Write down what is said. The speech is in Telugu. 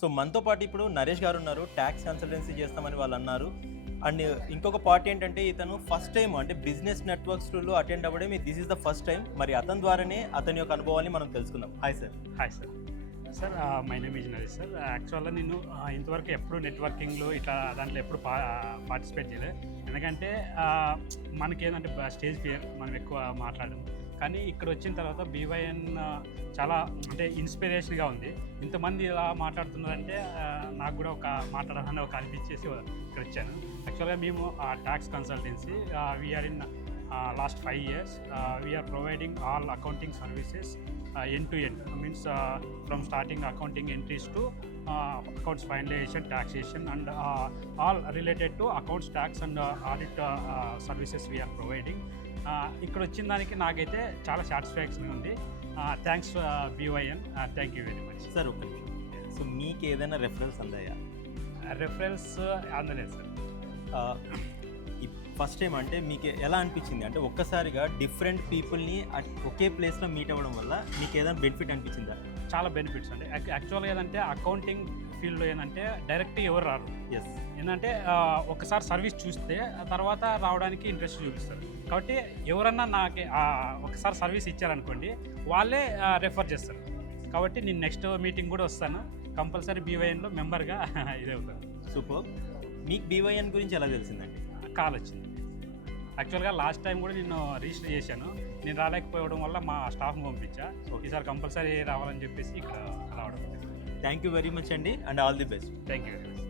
సో మనతో పాటు ఇప్పుడు నరేష్ గారు ఉన్నారు, ట్యాక్స్ కన్సల్టెన్సీ చేస్తామని వాళ్ళు అన్నారు. అండ్ ఇంకొక పార్ట్ ఏంటంటే ఇతను ఫస్ట్ టైం అంటే బిజినెస్ నెట్వర్క్స్లో అటెండ్ అవ్వడం this is the first time. మరి అతని ద్వారానే అతని యొక్క అనుభవాన్ని మనం తెలుసుకుందాం. Hi sir. Hi sir. Sir my name is Naresh sir. యాక్చువల్గా నేను ఇంతవరకు ఎప్పుడు నెట్వర్కింగ్లో ఇట్లా దాంట్లో ఎప్పుడు పార్టిసిపేట్ చేయలేదు. ఎందుకంటే మనకేంటంటే స్టేజ్ ఫియర్, మనం ఎక్కువ మాట్లాడము. కానీ ఇక్కడ వచ్చిన తర్వాత బీవైఎన్ చాలా అంటే ఇన్స్పిరేషన్గా ఉంది. ఇంతమంది ఇలా మాట్లాడుతున్నారంటే నాకు కూడా మాట్లాడాలని అనిపించేసి ఇక్కడ వచ్చాను. యాక్చువల్గా మేము ట్యాక్స్ కన్సల్టెన్సీ వీఆర్ ఇన్ లాస్ట్ 5 years we are providing all accounting services end to end, means from starting accounting entries to accounts finalization, taxation and all related to accounts tax and audit services we are providing. ఇక్కడ వచ్చిన దానికి నాకైతే చాలా సాటిస్ఫాక్షన్ ఉంది. Thanks BYN, thank you very much sir. Okay, so మీకు ఏదైనా రెఫరెన్స్ అందాయా? రెఫరెన్స్ అందలేదు సార్. ఫస్ట్ టైం అంటే మీకు ఎలా అనిపించింది? అంటే ఒక్కసారిగా డిఫరెంట్ పీపుల్ని ఒకే ప్లేస్లో మీట్ అవ్వడం వల్ల మీకు ఏదైనా బెనిఫిట్ అనిపించిందా? చాలా బెనిఫిట్స్ అండి. యాక్చువల్గా ఏంటంటే అకౌంటింగ్ ఫీల్డ్లో ఏంటంటే డైరెక్ట్గా ఎవరు రారు. ఎస్, ఏంటంటే ఒకసారి సర్వీస్ చూస్తే తర్వాత రావడానికి ఇంట్రెస్ట్ చూపిస్తారు. కాబట్టి ఎవరన్నా నాకు ఒకసారి సర్వీస్ ఇచ్చారనుకోండి, వాళ్ళే రెఫర్ చేస్తారు. కాబట్టి నేను నెక్స్ట్ మీటింగ్ కూడా వస్తాను, కంపల్సరీ బీవైఎన్లో మెంబర్గా ఇదే అవుతాను. సూపర్. మీకు బీవైఎన్ గురించి ఎలా తెలిసిందండి? కాల్ వచ్చింది. యాక్చువల్గా లాస్ట్ టైం కూడా నేను రిజిస్టర్ చేశాను. నేను రాలేకపోవడం వల్ల మా స్టాఫ్ని పంపించా. ఈసారి కంపల్సరీ రావాలని చెప్పేసి ఇక్కడ రావడం. థ్యాంక్ యూ వెరీ మచ్ అండి, and all the best. Thank you very much.